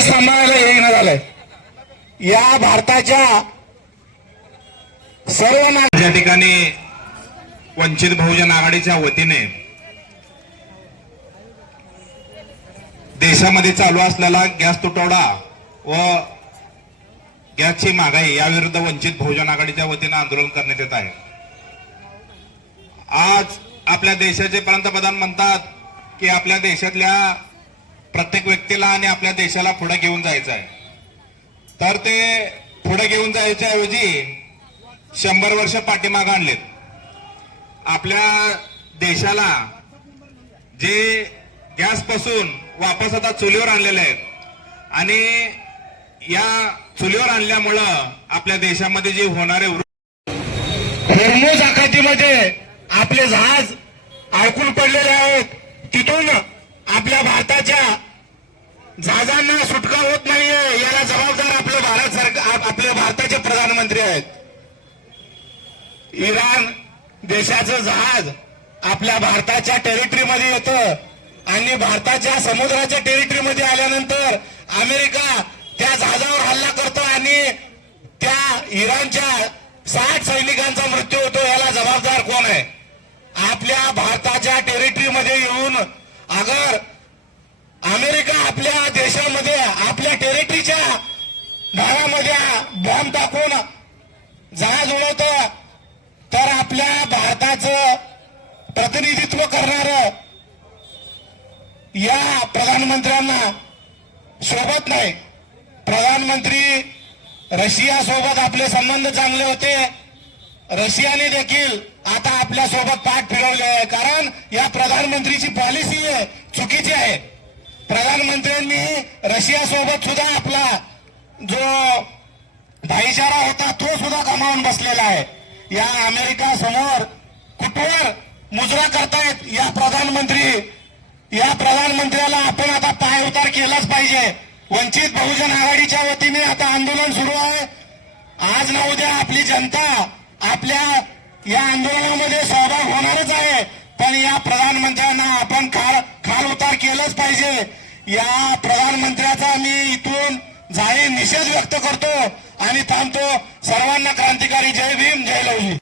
सांभाळायला येईना झालंय. या भारताच्या सर्व ज्या ठिकाणी वंचित बहुजन आघाडीच्या वतीने देशामध्ये चालू असलेला गॅस तुटवडा व गॅसची महागाई याविरुद्ध वंचित बहुजन आघाडीच्या वतीने आंदोलन करण्यात येत आहे. आज आपल्या देशाचे पंतप्रधान म्हणतात की आपल्या देशातल्या प्रत्येक व्यक्तीला आणि आपल्या देशाला पुढे घेऊन जायचं आहे. तर ते पुढे घेऊन जायच्या ऐवजी 100 वर्ष पाठीमागे आणलेत. आपल्या देशाला जे गॅस पासून वापस आता चुलीवर आणलेले आहेत आणि या चुलीवर आणल्यामुळं आपल्या देशामध्ये जे होणारे हॉर्मुझ आखातीमध्ये आपले जहाज अडकून पडलेले आहेत. तिथून आपल्या भारताच्या जहाजांना सुटका होत नाहीये. याला जबाबदार आपले भारत सरकार, आपले भारताचे प्रधानमंत्री आहेत. इराण देशाचं जहाज आपल्या भारताच्या टेरिटरीमध्ये येतं आणि भारताच्या समुद्राच्या टेरिटरीमध्ये आल्यानंतर अमेरिका त्या जहाजावर हल्ला करतो आणि त्या इराणच्या 60 सैनिकांचा मृत्यू होतो. याला जबाबदार कोण आहे? आपल्या भारताच्या टेरिटरीमध्ये येऊन अगर अमेरिका आपल्या देशामध्ये आपल्या टेरिटरीच्या भागामध्ये बॉम्ब टाकून जहाज उडवतं तर आपल्या भारताचं प्रतिनिधित्व करणार या प्रधानमंत्र्यांना शोभत नाही. प्रधानमंत्री रशिया सोबत आपले संबंध चांगले होते. रशियाने देखील आता आपल्या सोबत पाठ फिरवले आहे, कारण या प्रधानमंत्रीची पॉलिसी चुकीची आहे. प्रधानमंत्र्यांनी रशिया सोबत सुद्धा आपला जो भाईचारा होता तो सुद्धा गमावून बसलेला आहे. या अमेरिका समोर कुठवर मुजरा करतायत या प्रधानमंत्र्याला आपण आता पाय उतार केलाच पाहिजे. वंचित बहुजन आघाडीच्या वतीने आता आंदोलन सुरू आहे. आज ना उद्या आपली जनता आपल्या या आंदोलनामध्ये सहभाग होणारच आहे. पण या प्रधानमंत्र्यांना आपण खाल उतार केलंच पाहिजे. या प्रधानमंत्र्याचा मी इथून जाहीर निषेध व्यक्त करतो आणि थांबतो. सर्वांना क्रांतिकारी जय भीम, जय लवजी.